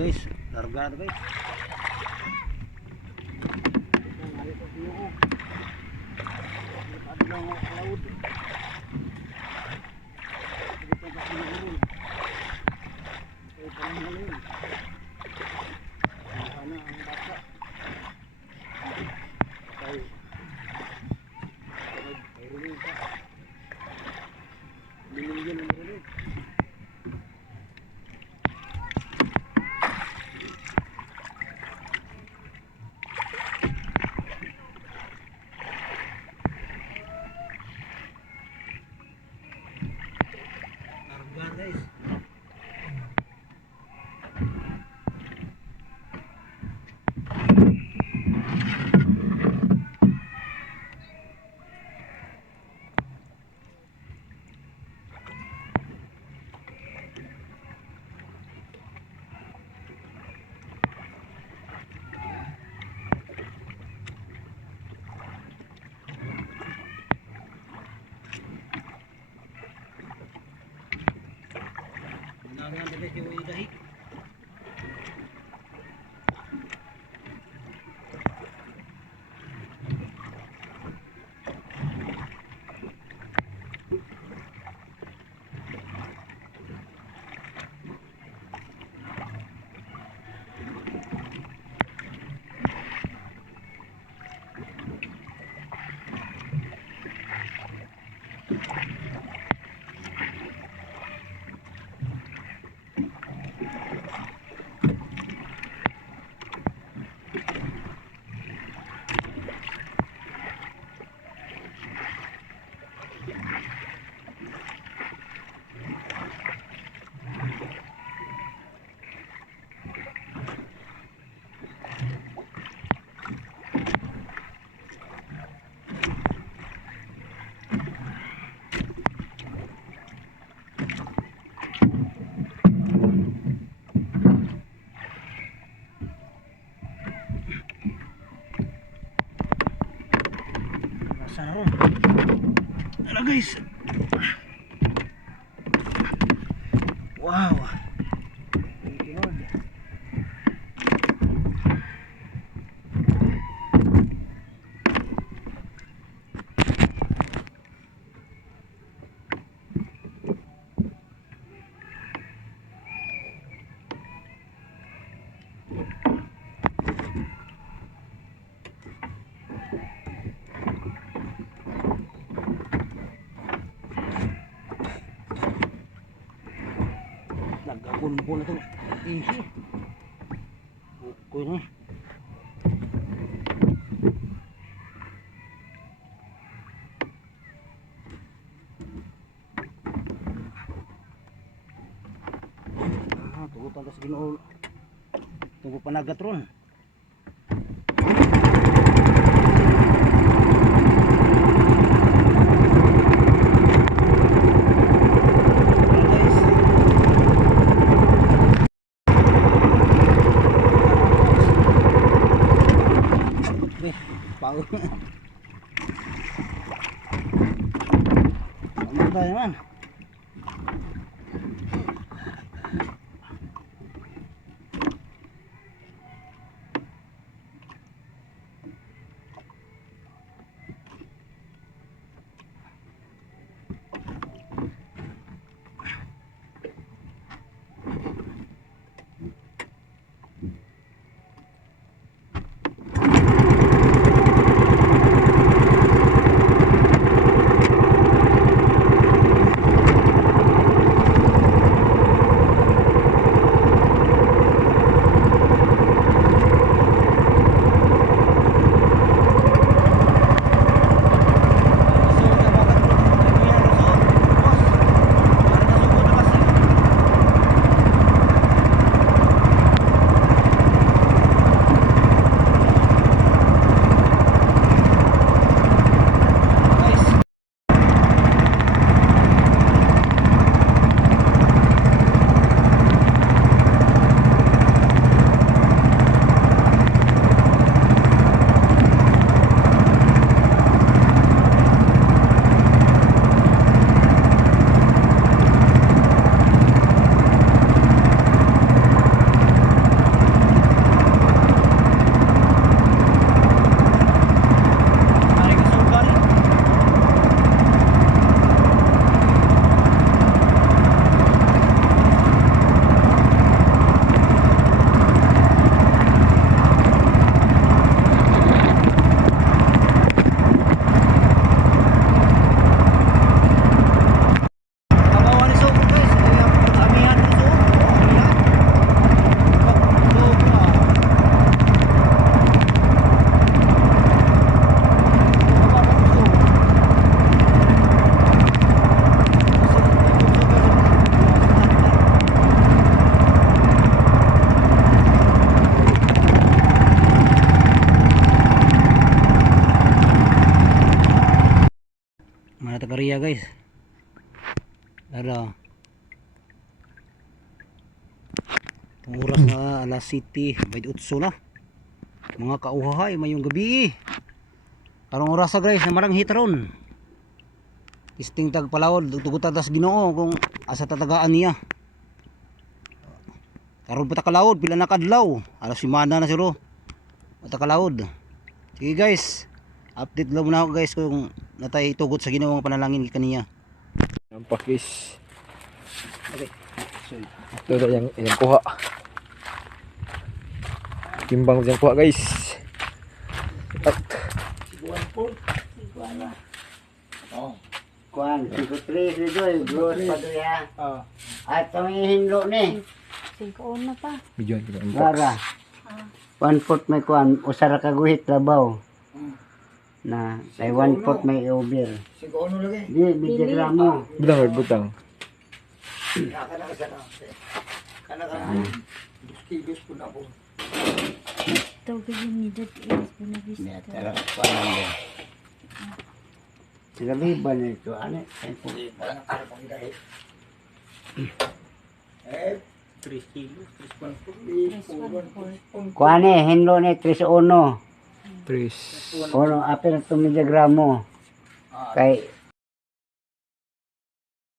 guys, larga na guys. Guys, nangan guys yung idahi. Ano guys, wow, thank you Lord. Nagkagunpo na ito. Easy. Okay na. Tugutan ka sa Ginoo. Tugo panagatron. Pau. Ano tayo man? mga taga-Ria guys. Dara. Ang oras na alas 7:28 na. Mga kauhahay mayong gabi. Karong oras guys na marang hitaron. Isting tag palawod tugutan tas Ginoo kung asa tatagaan niya. Karon pa ta kalawod pila na kadlaw. Alas simana na siro. Mata kalawod. Sige guys. Update lang muna ako guys kung natay tugot sa Ginoo ang panalangin kaniya. Ang pakis. Okay. So, Ito yang kuha. Timbang yang kuha guys. At Kuan, 53 dito, gross pa to ya. At kami hinlo ni. 5 na pa. medyo ang unbox. Lara. 1/4 may kuan, usara ka guhit labaw. Na, kay 1/4 may over. siguro lagi. Di, bidigramo. Butang butang. Ito ganyan is pinabista. Tara, kuan mo. Sigaliban nito, ane. Kuan eh, hinlo ni 3-1. 3. Uno, apel na 2 miligramo. Kay